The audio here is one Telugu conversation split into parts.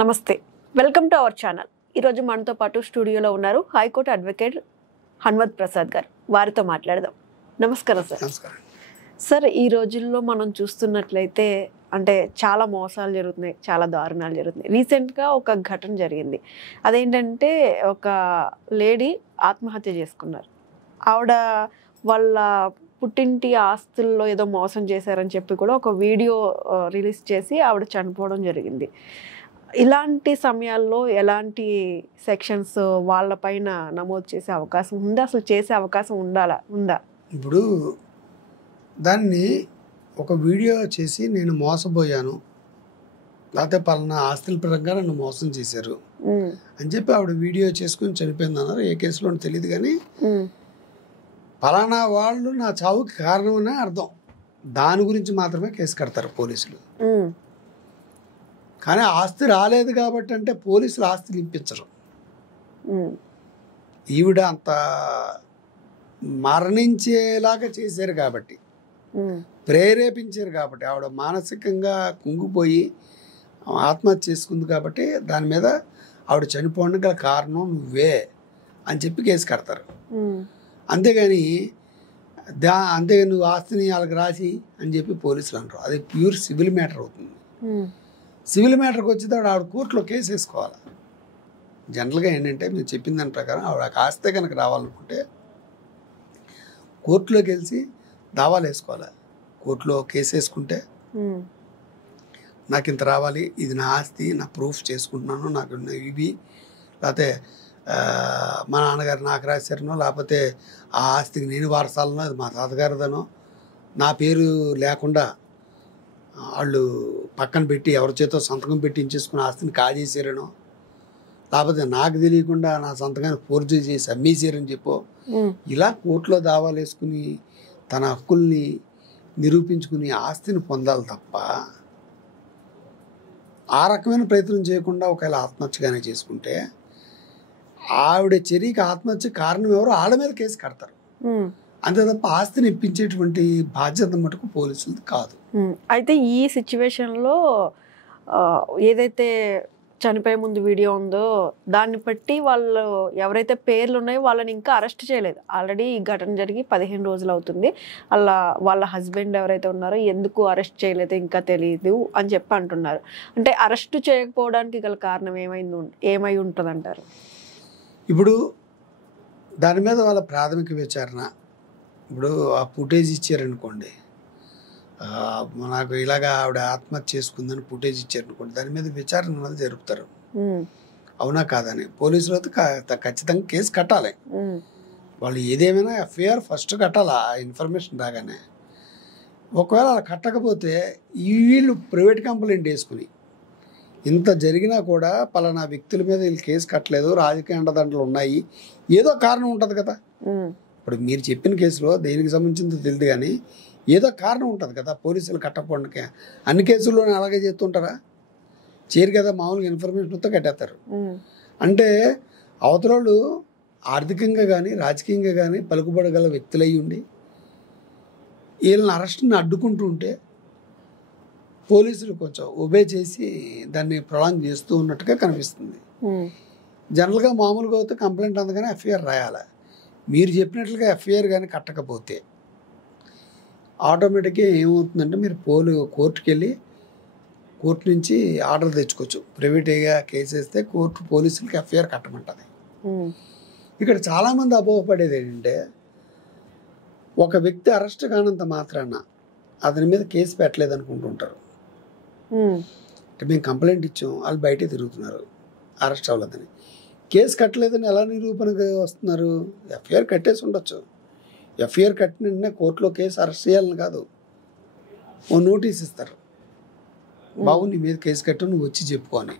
నమస్తే, వెల్కమ్ టు అవర్ ఛానల్. ఈరోజు మనతో పాటు స్టూడియోలో ఉన్నారు హైకోర్టు అడ్వకేట్ హన్మద్ ప్రసాద్ గారు. వారితో మాట్లాడదాం. నమస్కారం సార్. నమస్కారం సార్, ఈ రోజుల్లో మనం చూస్తున్నట్లయితే అంటే చాలా మోసాలు జరుగుతున్నాయి, చాలా దారుణాలు జరుగుతున్నాయి. రీసెంట్గా ఒక ఘటన జరిగింది. అదేంటంటే ఒక లేడీ ఆత్మహత్య చేసుకున్నారు. ఆవిడ వాళ్ళ పుట్టింటి ఆస్తుల్లో ఏదో మోసం చేశారని చెప్పి కూడా ఒక వీడియో రిలీజ్ చేసి ఆవిడ చనిపోవడం జరిగింది. ఇలాంటి సమయాల్లో ఎలాంటి సెక్షన్స్ వాళ్ళపైన నమోదు చేసే అవకాశం ఉందా? అసలు చేసే అవకాశం ఉందా? ఇప్పుడు దాన్ని ఒక వీడియో చేసి నేను మోసపోయాను, లేకపోతే పలానా ఆస్తుల పరంగా నన్ను మోసం చేశారు అని చెప్పి ఆవిడ వీడియో చేసుకుని చనిపోయింది అన్నారు. ఏ కేసులో తెలియదు, కానీ పలానా వాళ్ళు నా చావుకి కారణమనే అర్థం. దాని గురించి మాత్రమే కేసు కడతారు పోలీసులు. కానీ ఆస్తి రాలేదు కాబట్టి అంటే పోలీసులు ఆస్తి నింపించరు. ఈవిడ అంత మరణించేలాగా చేశారు కాబట్టి, ప్రేరేపించారు కాబట్టి, ఆవిడ మానసికంగా కుంగిపోయి ఆత్మహత్య చేసుకుంది కాబట్టి దాని మీద ఆవిడ చనిపోవడానికి గల కారణం నువ్వే అని చెప్పి కేసు కడతారు. అంతేగాని అంతేగాని నువ్వు ఆస్తిని వాళ్ళకి రాసి అని చెప్పి పోలీసులు అంటారు. అది ప్యూర్ సివిల్ మ్యాటర్ అవుతుంది. సివిల్ మ్యాటర్కి వచ్చి ఆవిడ కోర్టులో కేసు వేసుకోవాలి. జనరల్గా ఏంటంటే మీరు చెప్పిన దాని ప్రకారం ఆవిడ ఆస్తే కనుక రావాలనుకుంటే కోర్టులోకి వెళ్ళి దావాలు వేసుకోవాలి. కోర్టులో కేసు వేసుకుంటే నాకు ఇంత రావాలి, ఇది నా ఆస్తి, నా ప్రూఫ్ చేసుకుంటున్నాను, నాకు ఇవి, లేకపోతే మా నాన్నగారు నాకు రాశారనో, లేకపోతే ఆ ఆస్తికి నేను వారసాలనో, అది మా తాతగారిదనో, నా పేరు లేకుండా వాళ్ళు పక్కన పెట్టి ఎవరి చేతో సంతకం పెట్టి ఇచ్చేసుకుని ఆస్తిని కాజేసారనో, లేకపోతే నాకు తెలియకుండా నా సంతకాన్ని ఫోర్జరీ చేసి అమ్మేసారని చెప్పో, ఇలా కోర్టులో దావాలు వేసుకుని తన హక్కుల్ని నిరూపించుకుని ఆస్తిని పొందాలి తప్ప ఆ రకమైన ప్రయత్నం చేయకుండా ఒకవేళ ఆత్మహత్యగానే చేసుకుంటే ఆవిడ చర్యకి ఆత్మహత్య కారణం ఎవరో వాళ్ళ మీద కేసు కడతారు. అంతే తప్ప ఆస్తిని ఇప్పించేటువంటి బాధ్యత మటుకు పోలీసులది కాదు. అయితే ఈ సిచ్యువేషన్లో ఏదైతే చనిపోయే ముందు వీడియో ఉందో దాన్ని బట్టి వాళ్ళు ఎవరైతే పేర్లు ఉన్నాయో వాళ్ళని ఇంకా అరెస్ట్ చేయలేదు. ఆల్రెడీ ఈ ఘటన జరిగి 15 రోజులు అవుతుంది. వాళ్ళ హస్బెండ్ ఎవరైతే ఉన్నారో ఎందుకు అరెస్ట్ చేయలేదు ఇంకా తెలియదు అని చెప్పి అంటున్నారు. అంటే అరెస్ట్ చేయకపోవడానికి గల కారణం ఏమై ఉంటుంది అంటారు? ఇప్పుడు దాని మీద వాళ్ళ ప్రాథమిక విచారణ, ఇప్పుడు ఆ ఫుటేజ్ ఇచ్చారనుకోండి, నాకు ఇలాగా ఆవిడ ఆత్మహత్య చేసుకుందని ఫుటేజ్ ఇచ్చారనుకోండి, దాని మీద విచారణ అనేది జరుపుతారు. అవునా కాదని పోలీసులు అయితే ఖచ్చితంగా కేసు కట్టాలి. వాళ్ళు ఏదేమైనా ఎఫ్ఐఆర్ ఫస్ట్ కట్టాలి ఆ ఇన్ఫర్మేషన్ రాగానే. ఒకవేళ అలా కట్టకపోతే వీళ్ళు ప్రైవేట్ కంప్లైంట్ వేసుకుని ఇంత జరిగినా కూడా పలానా వ్యక్తుల మీద వీళ్ళు కేసు కట్టలేదు, రాజకీయ అండదండలు ఉన్నాయి, ఏదో కారణం ఉంటుంది కదా. ఇప్పుడు మీరు చెప్పిన కేసులో దేనికి సంబంధించిందో తెలియదు, కానీ ఏదో కారణం ఉంటుంది కదా. పోలీసులు కట్టకపోవడానికి అన్ని కేసుల్లోనే అలాగే చేస్తుంటారా? చేయరు కదా. మామూలుగా ఇన్ఫర్మేషన్తో కట్టేస్తారు. అంటే అవతలోళ్ళు ఆర్థికంగా కానీ రాజకీయంగా కానీ పలుకుబడగల వ్యక్తులై ఉండి వీళ్ళని అరెస్ట్ని అడ్డుకుంటూ ఉంటే పోలీసులు కొంచెం ఒబే చేసి దాన్ని ప్రొలాంగ్ చేస్తూ ఉన్నట్టుగా కనిపిస్తుంది. జనరల్గా మామూలుగా అయితే కంప్లైంట్ అందుకని ఎఫ్ఐఆర్ రాయాలి. మీరు చెప్పినట్లుగా ఎఫ్ఐఆర్ కానీ కట్టకపోతే ఆటోమేటిక్గా ఏమవుతుందంటే మీరు కోర్టుకి వెళ్ళి కోర్టు నుంచి ఆర్డర్ తెచ్చుకోవచ్చు. ప్రైవేట్గా కేసు వేస్తే కోర్టు పోలీసులకి ఎఫ్ఐఆర్ కట్టమంటుంది. ఇక్కడ చాలామంది అపోహపడేది ఏంటంటే ఒక వ్యక్తి అరెస్ట్ కానంత మాత్రాన అతని మీద కేసు పెట్టలేదు అనుకుంటుంటారు. అంటే మేము కంప్లైంట్ ఇచ్చాం, వాళ్ళు బయటే తిరుగుతున్నారు, అరెస్ట్ అవ్వలేదని. కేసు కట్టలేదని ఎలా నిరూపణగా వస్తున్నారు? ఎఫ్ఐఆర్ కట్టేసి ఉండొచ్చు. ఎఫ్ఐఆర్ కట్టిన వెంటనే కోర్టులో కేసు అరెస్ట్ చేయాలని కాదు, ఓ నోటీస్ ఇస్తారు, బాబు నీ మీద కేసు కట్టావు నువ్వు వచ్చి చెప్పుకో అని.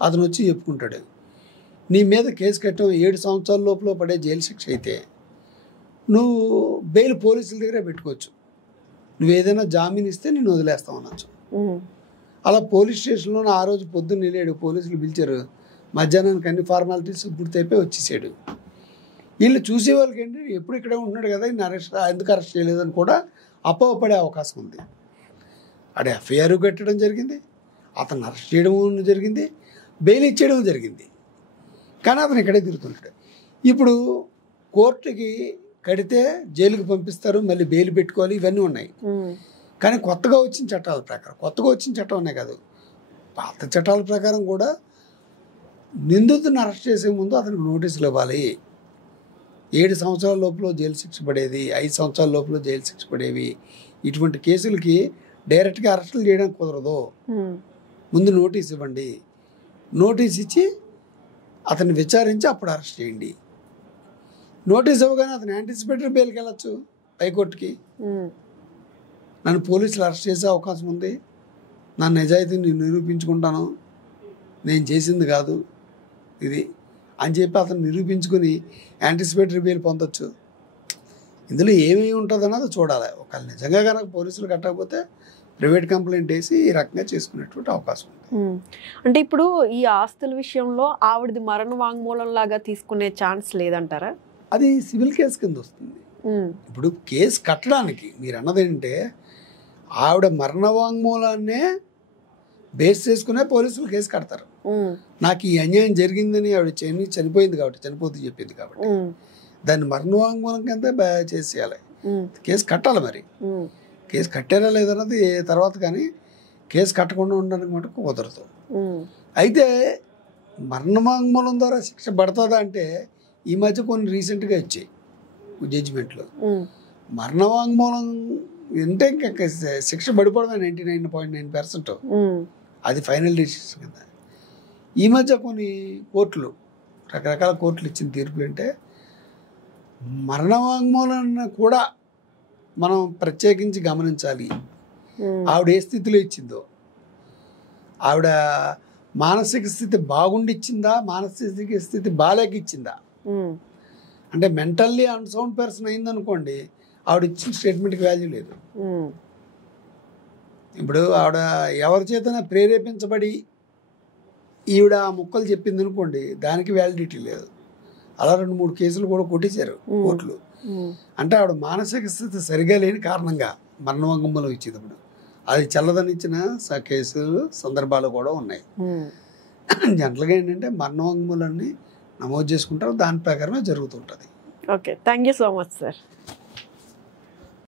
అతను వచ్చి చెప్పుకుంటాడు. నీ మీద కేసు కట్టాం 7 సంవత్సరాల లోపల పడే జైలు శిక్ష అయితే నువ్వు బెయిల్ పోలీసుల దగ్గరే పెట్టుకోవచ్చు. నువ్వు ఏదైనా జామీన్ ఇస్తే నేను వదిలేస్తావు అనొచ్చు. అలా పోలీస్ స్టేషన్లో ఆ రోజు పొద్దున్న వెళ్ళాడు, పోలీసులు పిలిచారు, మధ్యాహ్నానికి అన్ని ఫార్మాలిటీస్ పూర్తయిపోయి వచ్చేసాడు. వీళ్ళు చూసే వాళ్ళకి ఏంటి ఎప్పుడు ఇక్కడే ఉంటున్నాడు కదా, ఈయన ఎందుకు అరెస్ట్ చేయలేదని కూడా అపోహపడే అవకాశం ఉంది. ఆడ ఎఫ్ఐఆర్ కట్టడం జరిగింది, అతను అరెస్ట్ చేయడం జరిగింది, బెయిల్ ఇచ్చేయడం జరిగింది. కానీ అతను ఇక్కడే తిరుగుతుంటాడు. ఇప్పుడు కోర్టుకి కడితే జైలుకి పంపిస్తారు, మళ్ళీ బెయిల్ పెట్టుకోవాలి, ఇవన్నీ ఉన్నాయి. కానీ కొత్తగా వచ్చిన చట్టాల ప్రకారం, కొత్తగా వచ్చిన చట్టం ఉన్నాయి కాదు, పాత చట్టాల ప్రకారం కూడా నిందితుడిని అరెస్ట్ చేసే ముందు అతనికి నోటీసులు ఇవ్వాలి. 7 సంవత్సరాల లోపల జైలు శిక్ష పడేది, 5 సంవత్సరాల లోపల జైలు శిక్ష పడేవి. ఇటువంటి కేసులకి డైరెక్ట్గా అరెస్టులు చేయడానికి కుదరదు. ముందు నోటీస్ ఇవ్వండి, నోటీస్ ఇచ్చి అతన్ని విచారించి అప్పుడు అరెస్ట్ చేయండి. నోటీస్ ఇవ్వగానే అతను యాంటిసిపేటరీ బెయిల్కి వెళ్ళచ్చు హైకోర్టుకి. నన్ను పోలీసులు అరెస్ట్ చేసే అవకాశం ఉంది, నా నిజాయితీని నేను నిరూపించుకుంటాను, నేను చేసింది కాదు ఇది అని చెప్పి అతను నిరూపించుకుని యాంటిసిపేటరీ బెయిల్ పొందొచ్చు. ఇందులో ఏమేమి ఉంటుంది అన్నది చూడాలి. ఒకవేళ నిజంగా కనుక పోలీసులు కట్టకపోతే ప్రైవేట్ కంప్లైంట్ వేసి ఈ రకంగా చేసుకునేటువంటి అవకాశం ఉంది. అంటే ఇప్పుడు ఈ ఆస్తుల విషయంలో ఆవిడది మరణ వాంగ్మూలం లాగా తీసుకునే ఛాన్స్ లేదంటారా? అది సివిల్ కేసు కింద వస్తుంది. ఇప్పుడు కేసు కట్టడానికి మీరు అన్నది ఏంటంటే ఆవిడ మరణ వాంగ్మూలాన్నే బేస్ చేసుకునే పోలీసులు కేసు కడతారు. నాకు ఈ అన్యాయం జరిగిందని ఆవిడ చనిపోయింది కాబట్టి, చనిపోతూ చెప్పింది కాబట్టి దాన్ని మరణ వాంగ్మూలం కింద చేసేయాలి, కేసు కట్టాలి. మరి కేసు కట్టారా లేదన్నది తర్వాత, కానీ కేసు కట్టకుండా ఉండడానికి మటుకు కుదరదు. అయితే మరణ వాంగ్మూలం ద్వారా శిక్ష పడుతుందా అంటే ఈ మధ్య కొన్ని రీసెంట్గా వచ్చాయి జడ్జిమెంట్లు. మరణ వాంగ్మూలం అంటే ఇంకా శిక్ష పడిపోవడమే 99.9%. అది ఫైనల్ డిసిషన్ కింద. ఈ మధ్య కొన్ని కోర్టులు, రకరకాల కోర్టులు ఇచ్చిన తీర్పు అంటే మరణ వాంగ్మూలాన్ని కూడా మనం ప్రత్యేకించి గమనించాలి. ఆవిడ ఏ స్థితిలో ఇచ్చిందో, ఆవిడ మానసిక స్థితి బాగుండి ఇచ్చిందా, మానసిక స్థితి బాలేక ఇచ్చిందా. అంటే మెంటల్లీ అన్సౌండ్ పర్సన్ అయిందనుకోండి, ఆవిడ ఇచ్చిన స్టేట్మెంట్కి వాల్యూ లేదు. ఇప్పుడు ఆవిడ ఎవరి చేతన ప్రేరేపించబడి ఈవిడ ఆ ముక్కలు చెప్పింది అనుకోండి, దానికి వ్యాలిడిటీ లేదు. అలా 2-3 కేసులు కూడా కొట్టేశారు కోర్టులు. అంటే ఆవిడ మానసిక స్థితి సరిగా లేని కారణంగా మరణ వాంగ్మూలం ఇచ్చేటప్పుడు అది చల్లదనిచ్చిన కేసులు సందర్భాలు కూడా ఉన్నాయి. జనరల్గా ఏంటంటే మరణ వాంగ్మూలాన్ని నమోదు చేసుకుంటారు, దాని ప్రకారమే జరుగుతుంటుంది. Okay, thank you so much sir.